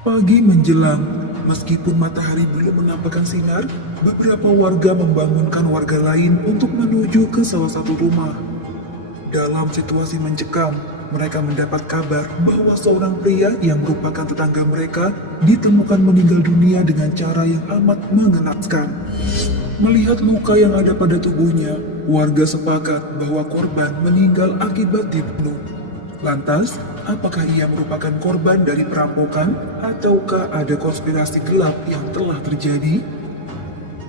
Pagi menjelang, meskipun matahari belum menampakkan sinar, beberapa warga membangunkan warga lain untuk menuju ke salah satu rumah. Dalam situasi mencekam, mereka mendapat kabar bahwa seorang pria yang merupakan tetangga mereka ditemukan meninggal dunia dengan cara yang amat mengenaskan. Melihat luka yang ada pada tubuhnya, warga sepakat bahwa korban meninggal akibat dibunuh. Lantas, apakah ia merupakan korban dari perampokan ataukah ada konspirasi gelap yang telah terjadi?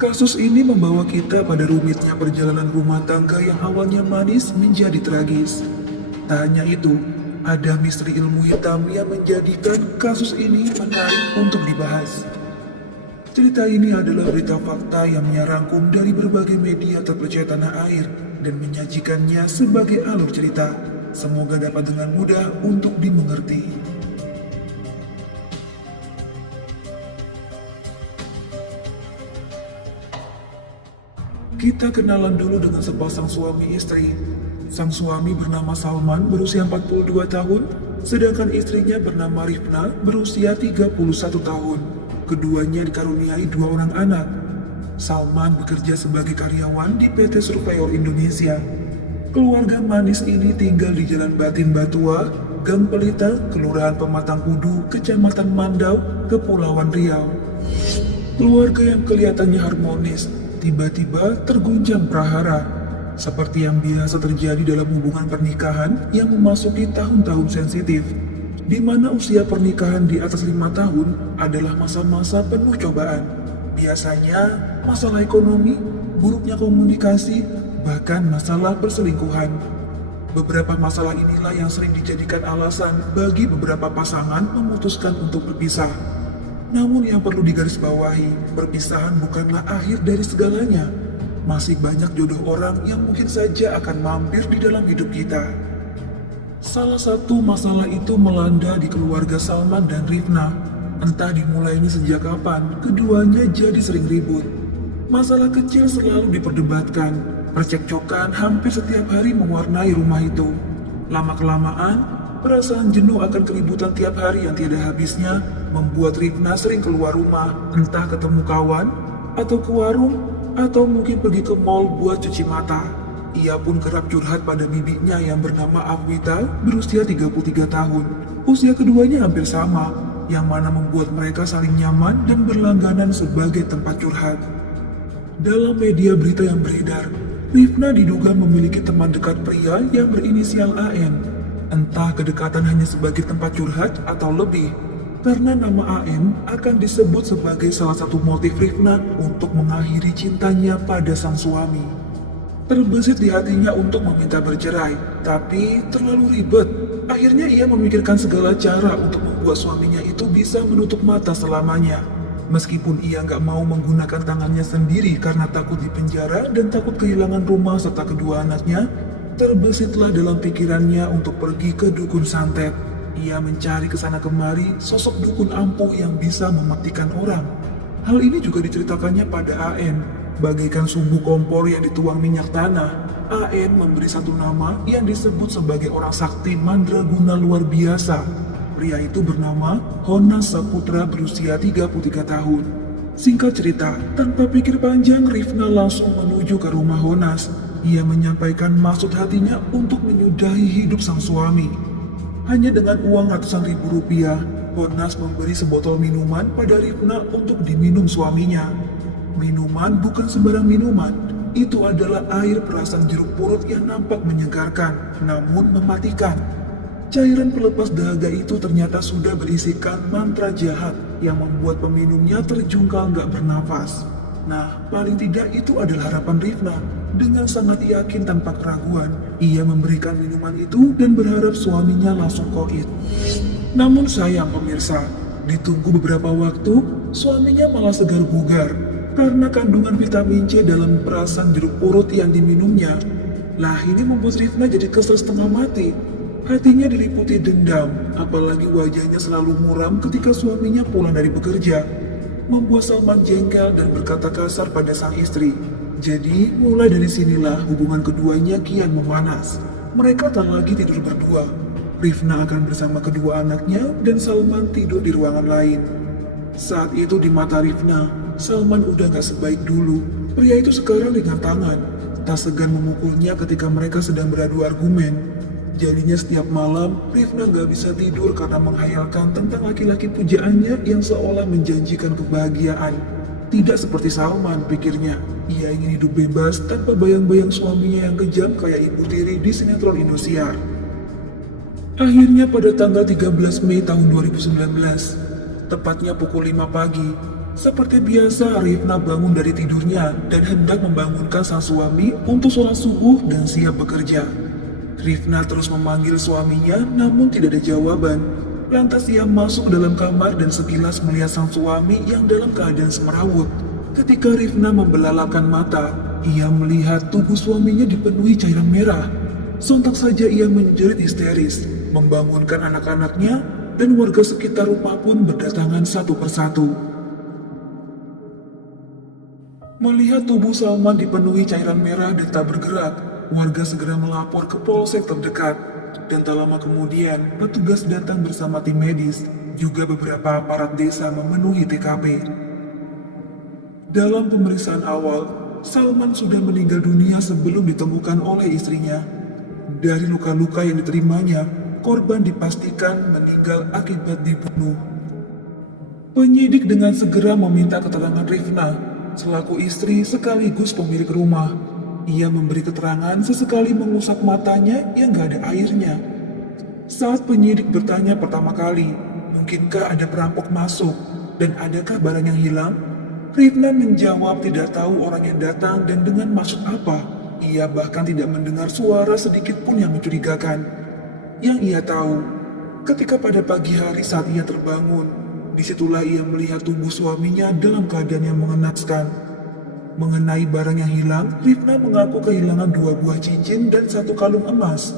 Kasus ini membawa kita pada rumitnya perjalanan rumah tangga yang awalnya manis menjadi tragis. Tak hanya itu, ada misteri ilmu hitam yang menjadikan kasus ini menarik untuk dibahas. Cerita ini adalah berita fakta yang rangkum dari berbagai media terpercaya tanah air dan menyajikannya sebagai alur cerita. Semoga dapat dengan mudah untuk dimengerti. Kita kenalan dulu dengan sepasang suami istri. Sang suami bernama Salman berusia 42 tahun, sedangkan istrinya bernama Rifna berusia 31 tahun. Keduanya dikaruniai dua orang anak. Salman bekerja sebagai karyawan di PT Surveyor Indonesia. Keluarga manis ini tinggal di Jalan Batin Batua, Gang Pelita, Kelurahan Pematang Kudu, Kecamatan Mandau, Kepulauan Riau. Keluarga yang kelihatannya harmonis, tiba-tiba terguncang prahara. Seperti yang biasa terjadi dalam hubungan pernikahan yang memasuki tahun-tahun sensitif, di mana usia pernikahan di atas 5 tahun adalah masa-masa penuh cobaan. Biasanya masalah ekonomi, buruknya komunikasi, bahkan masalah perselingkuhan. Beberapa masalah inilah yang sering dijadikan alasan bagi beberapa pasangan memutuskan untuk berpisah. Namun yang perlu digarisbawahi, perpisahan bukanlah akhir dari segalanya. Masih banyak jodoh orang yang mungkin saja akan mampir di dalam hidup kita. Salah satu masalah itu melanda di keluarga Salman dan Rifna. Entah dimulainya sejak kapan, keduanya jadi sering ribut. Masalah kecil selalu diperdebatkan. Percekcokan hampir setiap hari mewarnai rumah itu. Lama-kelamaan, perasaan jenuh akan keributan tiap hari yang tiada habisnya membuat Rifna sering keluar rumah, entah ketemu kawan, atau ke warung, atau mungkin pergi ke mall buat cuci mata. Ia pun kerap curhat pada bibinya yang bernama Afwita berusia 33 tahun. Usia keduanya hampir sama, yang mana membuat mereka saling nyaman dan berlangganan sebagai tempat curhat. Dalam media berita yang beredar, Rifna diduga memiliki teman dekat pria yang berinisial AN. Entah kedekatan hanya sebagai tempat curhat atau lebih, karena nama AN akan disebut sebagai salah satu motif Rifna untuk mengakhiri cintanya pada sang suami. Terbesit di hatinya untuk meminta bercerai, tapi terlalu ribet. Akhirnya ia memikirkan segala cara untuk membuat suaminya itu bisa menutup mata selamanya. Meskipun ia nggak mau menggunakan tangannya sendiri karena takut dipenjara dan takut kehilangan rumah serta kedua anaknya, terbesitlah dalam pikirannya untuk pergi ke dukun santet. Ia mencari kesana kemari sosok dukun ampuh yang bisa mematikan orang. Hal ini juga diceritakannya pada AN, bagaikan sumbu kompor yang dituang minyak tanah. AN memberi satu nama yang disebut sebagai orang sakti mandraguna luar biasa. Pria itu bernama Honas Saputra berusia 33 tahun. Singkat cerita, tanpa pikir panjang Rifna langsung menuju ke rumah Honas. Ia menyampaikan maksud hatinya untuk menyudahi hidup sang suami. Hanya dengan uang ratusan ribu rupiah, Honas memberi sebotol minuman pada Rifna untuk diminum suaminya. Minuman bukan sembarang minuman, itu adalah air perasan jeruk purut yang nampak menyegarkan, namun mematikan. Cairan pelepas dahaga itu ternyata sudah berisikan mantra jahat yang membuat peminumnya terjungkal gak bernafas. Nah, paling tidak itu adalah harapan Rifna. Dengan sangat yakin tanpa keraguan, ia memberikan minuman itu dan berharap suaminya langsung koit. Namun sayang pemirsa, ditunggu beberapa waktu, suaminya malah segar bugar karena kandungan vitamin C dalam perasan jeruk purut yang diminumnya. Lah ini membuat Rifna jadi kesel setengah mati. Hatinya diliputi dendam, apalagi wajahnya selalu muram ketika suaminya pulang dari bekerja. Membuat Salman jengkel dan berkata kasar pada sang istri. Jadi, mulai dari sinilah hubungan keduanya kian memanas. Mereka tak lagi tidur berdua. Rifna akan bersama kedua anaknya dan Salman tidur di ruangan lain. Saat itu di mata Rifna, Salman udah gak sebaik dulu. Pria itu sekarang dengan tangan, tak segan memukulnya ketika mereka sedang beradu argumen. Jadinya setiap malam, Rifna gak bisa tidur karena menghayalkan tentang laki-laki pujaannya yang seolah menjanjikan kebahagiaan. Tidak seperti Salman, pikirnya. Ia ingin hidup bebas tanpa bayang-bayang suaminya yang kejam kayak ibu tiri di sinetron Indosiar. Akhirnya pada tanggal 13 Mei tahun 2019, tepatnya pukul 5 pagi, seperti biasa Rifna bangun dari tidurnya dan hendak membangunkan sang suami untuk sholat subuh dan siap bekerja. Rifna terus memanggil suaminya namun tidak ada jawaban. Lantas ia masuk ke dalam kamar dan sekilas melihat sang suami yang dalam keadaan semerawut. Ketika Rifna membelalakan mata, ia melihat tubuh suaminya dipenuhi cairan merah. Sontak saja ia menjerit histeris, membangunkan anak-anaknya, dan warga sekitar rumah pun berdatangan satu persatu. Melihat tubuh Salman dipenuhi cairan merah dan tak bergerak, warga segera melapor ke polsek terdekat. Dan tak lama kemudian, petugas datang bersama tim medis, juga beberapa aparat desa memenuhi TKP. Dalam pemeriksaan awal, Salman sudah meninggal dunia sebelum ditemukan oleh istrinya. Dari luka-luka yang diterimanya, korban dipastikan meninggal akibat dibunuh. Penyidik dengan segera meminta keterangan Rifna, selaku istri sekaligus pemilik rumah. Ia memberi keterangan sesekali mengusap matanya yang gak ada airnya. Saat penyidik bertanya pertama kali, mungkinkah ada perampok masuk dan adakah barang yang hilang? Rifna menjawab tidak tahu orang yang datang dan dengan maksud apa. Ia bahkan tidak mendengar suara sedikit pun yang mencurigakan. Yang ia tahu, ketika pada pagi hari saat ia terbangun, disitulah ia melihat tubuh suaminya dalam keadaan yang mengenaskan. Mengenai barang yang hilang, Rifna mengaku kehilangan 2 buah cincin dan 1 kalung emas.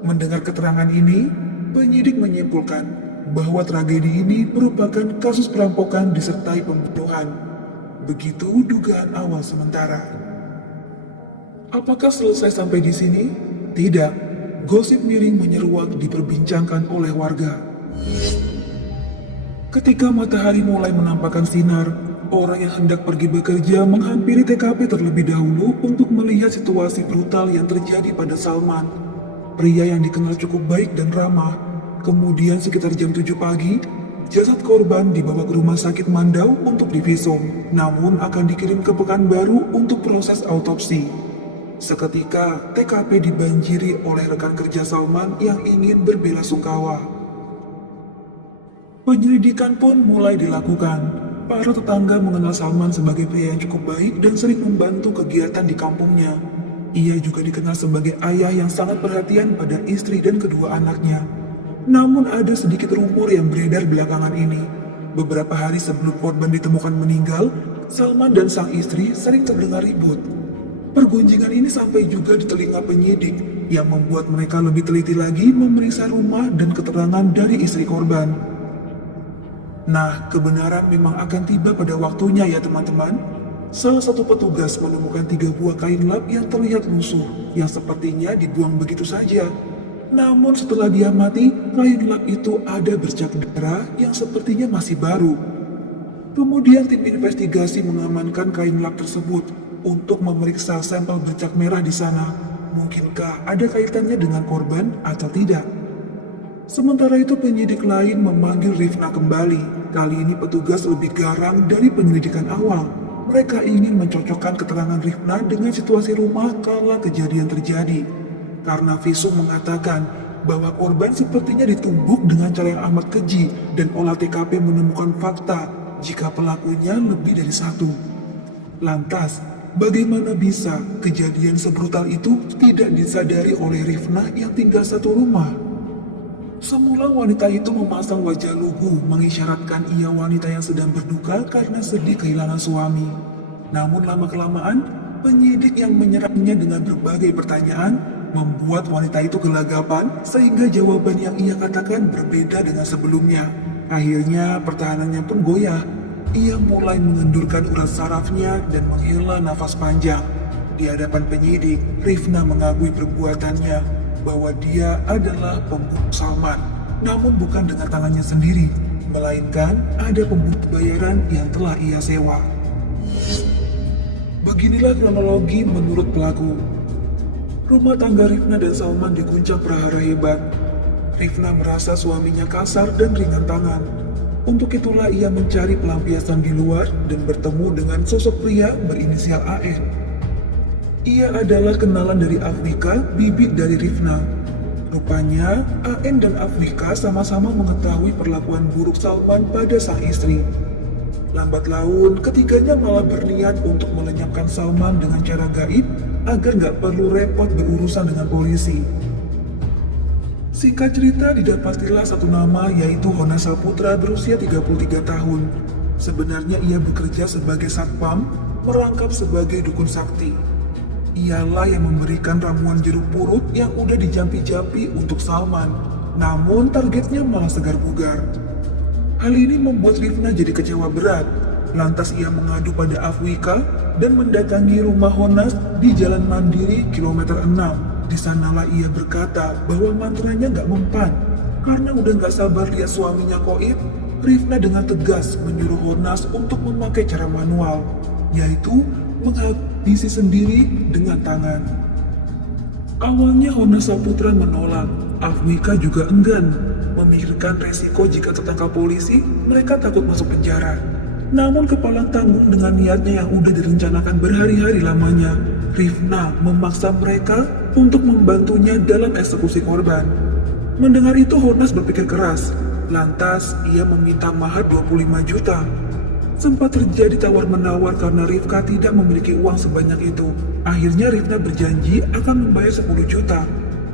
Mendengar keterangan ini, penyidik menyimpulkan bahwa tragedi ini merupakan kasus perampokan disertai pembunuhan. Begitu dugaan awal sementara. Apakah selesai sampai di sini? Tidak. Gosip miring menyeruak diperbincangkan oleh warga. Ketika matahari mulai menampakkan sinar, orang yang hendak pergi bekerja menghampiri TKP terlebih dahulu untuk melihat situasi brutal yang terjadi pada Salman. Pria yang dikenal cukup baik dan ramah. Kemudian sekitar jam 7 pagi, jasad korban dibawa ke rumah sakit Mandau untuk divisum, namun akan dikirim ke Pekanbaru untuk proses autopsi. Seketika, TKP dibanjiri oleh rekan kerja Salman yang ingin berbelasungkawa. Penyelidikan pun mulai dilakukan. Para tetangga mengenal Salman sebagai pria yang cukup baik dan sering membantu kegiatan di kampungnya. Ia juga dikenal sebagai ayah yang sangat perhatian pada istri dan kedua anaknya. Namun ada sedikit rumor yang beredar belakangan ini. Beberapa hari sebelum korban ditemukan meninggal, Salman dan sang istri sering terdengar ribut. Pergunjingan ini sampai juga di telinga penyidik yang membuat mereka lebih teliti lagi memeriksa rumah dan keterangan dari istri korban. Nah, kebenaran memang akan tiba pada waktunya ya teman-teman. Salah satu petugas menemukan 3 buah kain lap yang terlihat lusuh, yang sepertinya dibuang begitu saja. Namun setelah diamati, kain lap itu ada bercak darah yang sepertinya masih baru. Kemudian tim investigasi mengamankan kain lap tersebut untuk memeriksa sampel bercak merah di sana. Mungkinkah ada kaitannya dengan korban atau tidak? Sementara itu penyidik lain memanggil Rifna kembali. Kali ini petugas lebih garang dari penyelidikan awal. Mereka ingin mencocokkan keterangan Rifna dengan situasi rumah kala kejadian terjadi. Karena visum mengatakan bahwa korban sepertinya ditumbuk dengan cara yang amat keji dan olah TKP menemukan fakta jika pelakunya lebih dari 1. Lantas, bagaimana bisa kejadian sebrutal itu tidak disadari oleh Rifna yang tinggal satu rumah? Semula wanita itu memasang wajah lugu mengisyaratkan ia wanita yang sedang berduka karena sedih kehilangan suami. Namun lama-kelamaan, penyidik yang menyerangnya dengan berbagai pertanyaan membuat wanita itu gelagapan sehingga jawaban yang ia katakan berbeda dengan sebelumnya. Akhirnya pertahanannya pun goyah. Ia mulai mengendurkan urat sarafnya dan menghela nafas panjang. Di hadapan penyidik, Rifna mengakui perbuatannya. bahwa dia adalah pembunuh Salman, namun bukan dengan tangannya sendiri, melainkan ada pembunuh bayaran yang telah ia sewa. Beginilah kronologi menurut pelaku. Rumah tangga Rifna dan Salman diguncang prahara hebat. Rifna merasa suaminya kasar dan ringan tangan. Untuk itulah ia mencari pelampiasan di luar dan bertemu dengan sosok pria berinisial AN. Ia adalah kenalan dari Afrika, bibik dari Rifna. Rupanya, AN dan Afrika sama-sama mengetahui perlakuan buruk Salman pada sang istri. Lambat laun, ketiganya malah berniat untuk melenyapkan Salman dengan cara gaib agar nggak perlu repot berurusan dengan polisi. Singkat cerita, didapatilah satu nama yaitu Hona Saputra berusia 33 tahun. Sebenarnya ia bekerja sebagai satpam, merangkap sebagai dukun sakti. Ialah yang memberikan ramuan jeruk purut yang udah dijampi-jampi untuk Salman. Namun targetnya malah segar bugar. Hal ini membuat Rifna jadi kecewa berat. Lantas ia mengadu pada Afwika dan mendatangi rumah Honas di Jalan Mandiri kilometer 6. Di sanalah ia berkata bahwa mantranya nggak mempan. Karena udah nggak sabar lihat suaminya koib, Rifna dengan tegas menyuruh Honas untuk memakai cara manual, yaitu menghabisi sendiri dengan tangan. Awalnya Honas Saputra menolak, Afwika juga enggan. Memikirkan resiko jika tertangkap polisi, mereka takut masuk penjara. Namun kepala tanggung dengan niatnya yang udah direncanakan berhari-hari lamanya, Rifna memaksa mereka untuk membantunya dalam eksekusi korban. Mendengar itu Honas berpikir keras, lantas ia meminta mahar 25 juta. Sempat terjadi tawar-menawar karena Rifka tidak memiliki uang sebanyak itu. Akhirnya Rifna berjanji akan membayar 10 juta.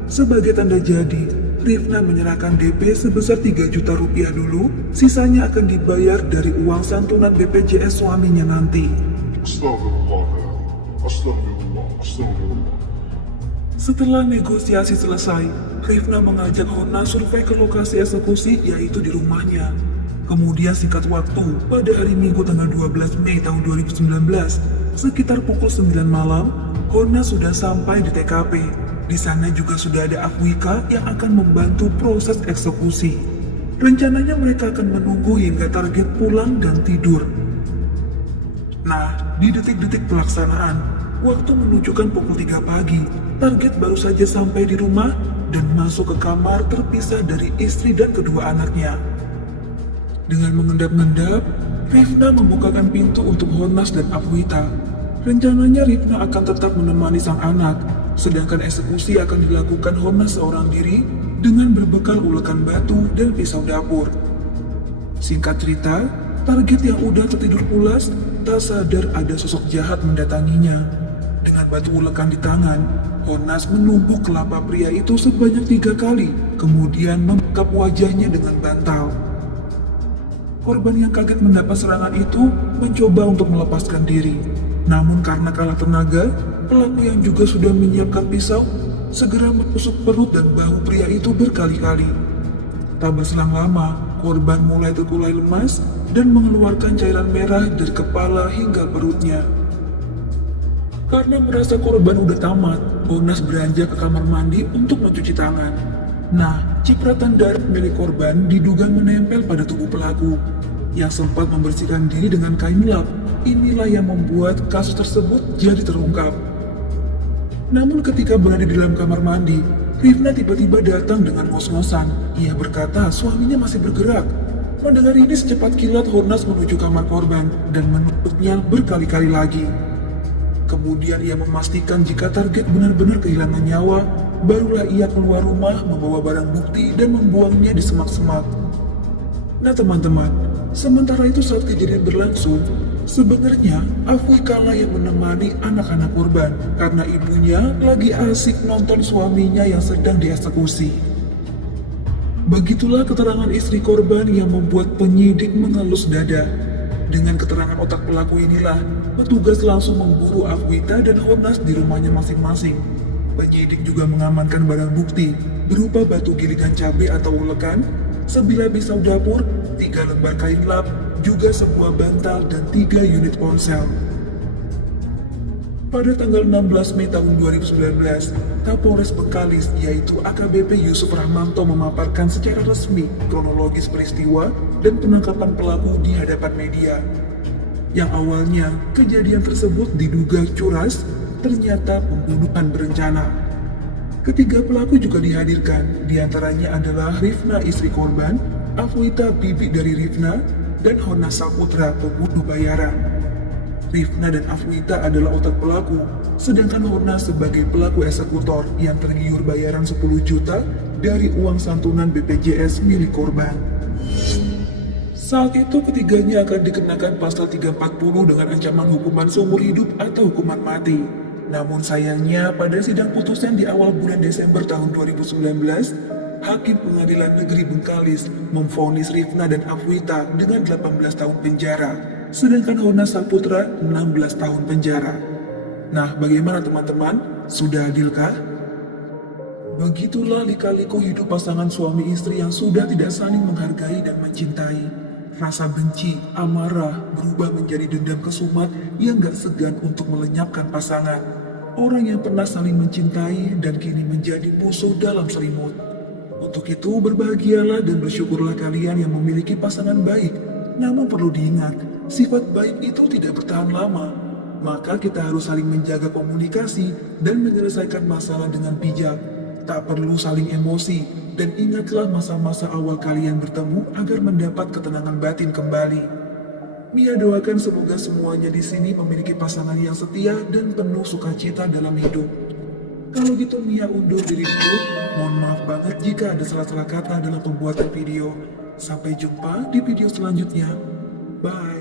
Sebagai tanda jadi, Rifna menyerahkan DP sebesar 3 juta rupiah dulu, sisanya akan dibayar dari uang santunan BPJS suaminya nanti. Setelah negosiasi selesai, Rifna mengajak Hona survei ke lokasi eksekusi yaitu di rumahnya. Kemudian singkat waktu, pada hari Minggu tanggal 12 Mei tahun 2019, sekitar pukul 9 malam, Hona sudah sampai di TKP. Di sana juga sudah ada Afwika yang akan membantu proses eksekusi. Rencananya mereka akan menunggu hingga target pulang dan tidur. Nah, di detik-detik pelaksanaan, waktu menunjukkan pukul 3 pagi, target baru saja sampai di rumah dan masuk ke kamar terpisah dari istri dan kedua anaknya. Dengan mengendap-endap, Rifna membukakan pintu untuk Honas dan Afwita. Rencananya Rifna akan tetap menemani sang anak, sedangkan eksekusi akan dilakukan Honas seorang diri dengan berbekal ulekan batu dan pisau dapur. Singkat cerita, target yang udah tertidur pulas tak sadar ada sosok jahat mendatanginya. Dengan batu ulekan di tangan, Honas menumbuk kelapa pria itu sebanyak 3 kali, kemudian membekap wajahnya dengan bantal. Korban yang kaget mendapat serangan itu mencoba untuk melepaskan diri. Namun karena kalah tenaga, pelaku yang juga sudah menyiapkan pisau segera menusuk perut dan bahu pria itu berkali-kali. Tak berselang lama, korban mulai terkulai lemas dan mengeluarkan cairan merah dari kepala hingga perutnya. Karena merasa korban udah tamat, Honas beranjak ke kamar mandi untuk mencuci tangan. Nah, cipratan darah milik korban diduga menempel pada tubuh pelaku, yang sempat membersihkan diri dengan kain lap. Inilah yang membuat kasus tersebut jadi terungkap. Namun ketika berada di dalam kamar mandi, Rifna tiba-tiba datang dengan ngos-ngosan. Ia berkata suaminya masih bergerak. Mendengar ini secepat kilat Honas menuju kamar korban dan menutupnya berkali-kali lagi. Kemudian ia memastikan jika target benar-benar kehilangan nyawa, barulah ia keluar rumah membawa barang bukti dan membuangnya di semak-semak. Nah teman-teman, sementara itu saat kejadian berlangsung, sebenarnya Afwika lah yang menemani anak-anak korban karena ibunya lagi asik nonton suaminya yang sedang dieksekusi. Begitulah keterangan istri korban yang membuat penyidik mengelus dada. Dengan keterangan otak pelaku inilah, petugas langsung memburu Afwita dan Honas di rumahnya masing-masing. Penyidik juga mengamankan barang bukti berupa batu gilingan cabai atau ulekan, sebilah pisau dapur, 3 lembar kain lap, juga sebuah bantal dan 3 unit ponsel. Pada tanggal 16 Mei tahun 2019, Kapolres Bengkalis yaitu AKBP Yusuf Rahmanto memaparkan secara resmi kronologis peristiwa dan penangkapan pelaku di hadapan media. Yang awalnya kejadian tersebut diduga curas, ternyata pembunuhan berencana. Ketiga pelaku juga dihadirkan, diantaranya adalah Rifna istri korban, Afwita bibi dari Rifna, dan Hona Saputra pembunuh bayaran. Rifna dan Afwita adalah otak pelaku, sedangkan Hona sebagai pelaku eksekutor yang tergiur bayaran 10 juta dari uang santunan BPJS milik korban. Saat itu ketiganya akan dikenakan pasal 340 dengan ancaman hukuman seumur hidup atau hukuman mati. Namun sayangnya pada sidang putusan di awal bulan Desember tahun 2019, Hakim Pengadilan Negeri Bengkalis memvonis Rifna dan Afwita dengan 18 tahun penjara, sedangkan Hona Saputra 16 tahun penjara. Nah, bagaimana teman-teman? Sudah adilkah? Begitulah lika-liku hidup pasangan suami istri yang sudah tidak saling menghargai dan mencintai. Rasa benci, amarah berubah menjadi dendam kesumat yang gak segan untuk melenyapkan pasangan. Orang yang pernah saling mencintai dan kini menjadi musuh dalam selimut. Untuk itu berbahagialah dan bersyukurlah kalian yang memiliki pasangan baik. Namun perlu diingat, sifat baik itu tidak bertahan lama. Maka kita harus saling menjaga komunikasi dan menyelesaikan masalah dengan bijak. Tak perlu saling emosi, dan ingatlah masa-masa awal kalian bertemu agar mendapat ketenangan batin kembali. Mia doakan semoga semuanya di sini memiliki pasangan yang setia dan penuh sukacita dalam hidup. Kalau gitu Mia undur diri dulu. Mohon maaf banget jika ada salah-salah kata dalam pembuatan video. Sampai jumpa di video selanjutnya. Bye.